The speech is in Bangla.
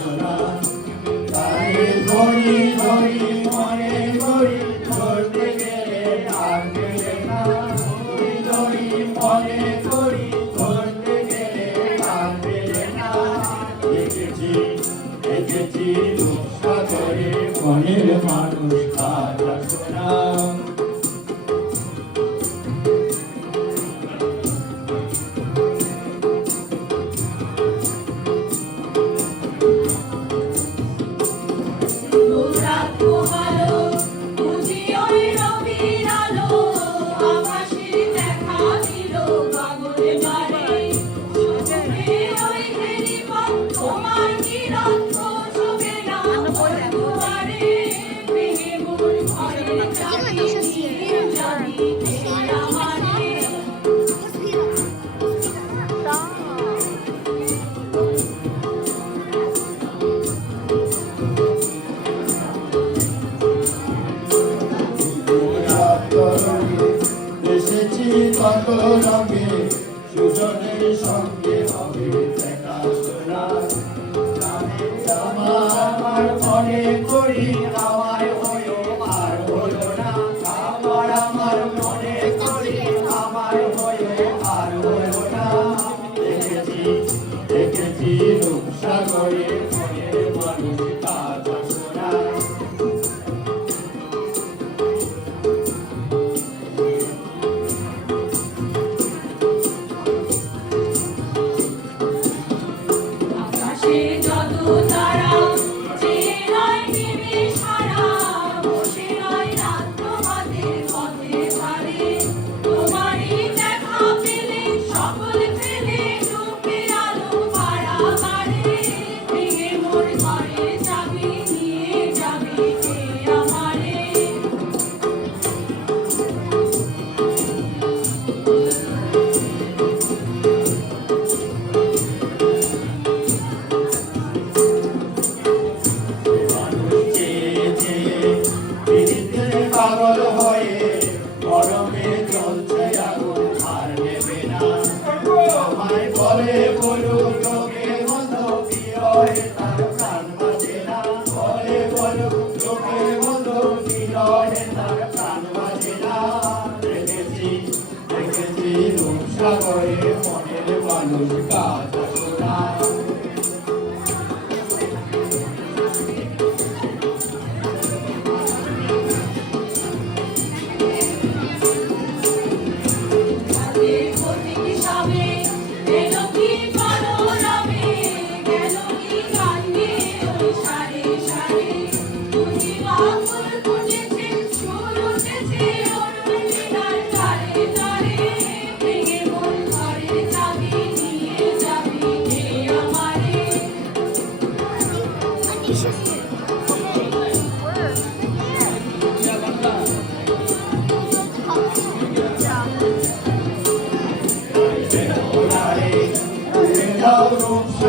সোনা তারে ধরি ধরি মনে করি ধরতে গেলে আর মেলে না ধরি ধরি মনে করি ধরতে গেলে আর মেলে না দেখেছি দেখেছি রূপসাগরে মনের মানুষ কাঁদা সোনা এসেছি কত রঙে সুজনের সঙ্গে হবে দেখা সোনা আমার মনে করি আমায় হলো আর হলো না আমার মনে করি আমায় হলো আর হলো না দেখেছি দেখেছি রূপসাগরে মনের মানুষ কাঁদা সোনা পাগল হয়ে গরমে চলছে আগুন আর নেবে না আমায় বলে বলুক লোকের মতো কি হয় তার প্রাণ বাজে না বলে বলুক লোকের মতো কি হয় তার প্রাণ বাজে না দেখেছি দেখেছি রূপসাগরে মনের মানুষ কাঁদা সোনা Room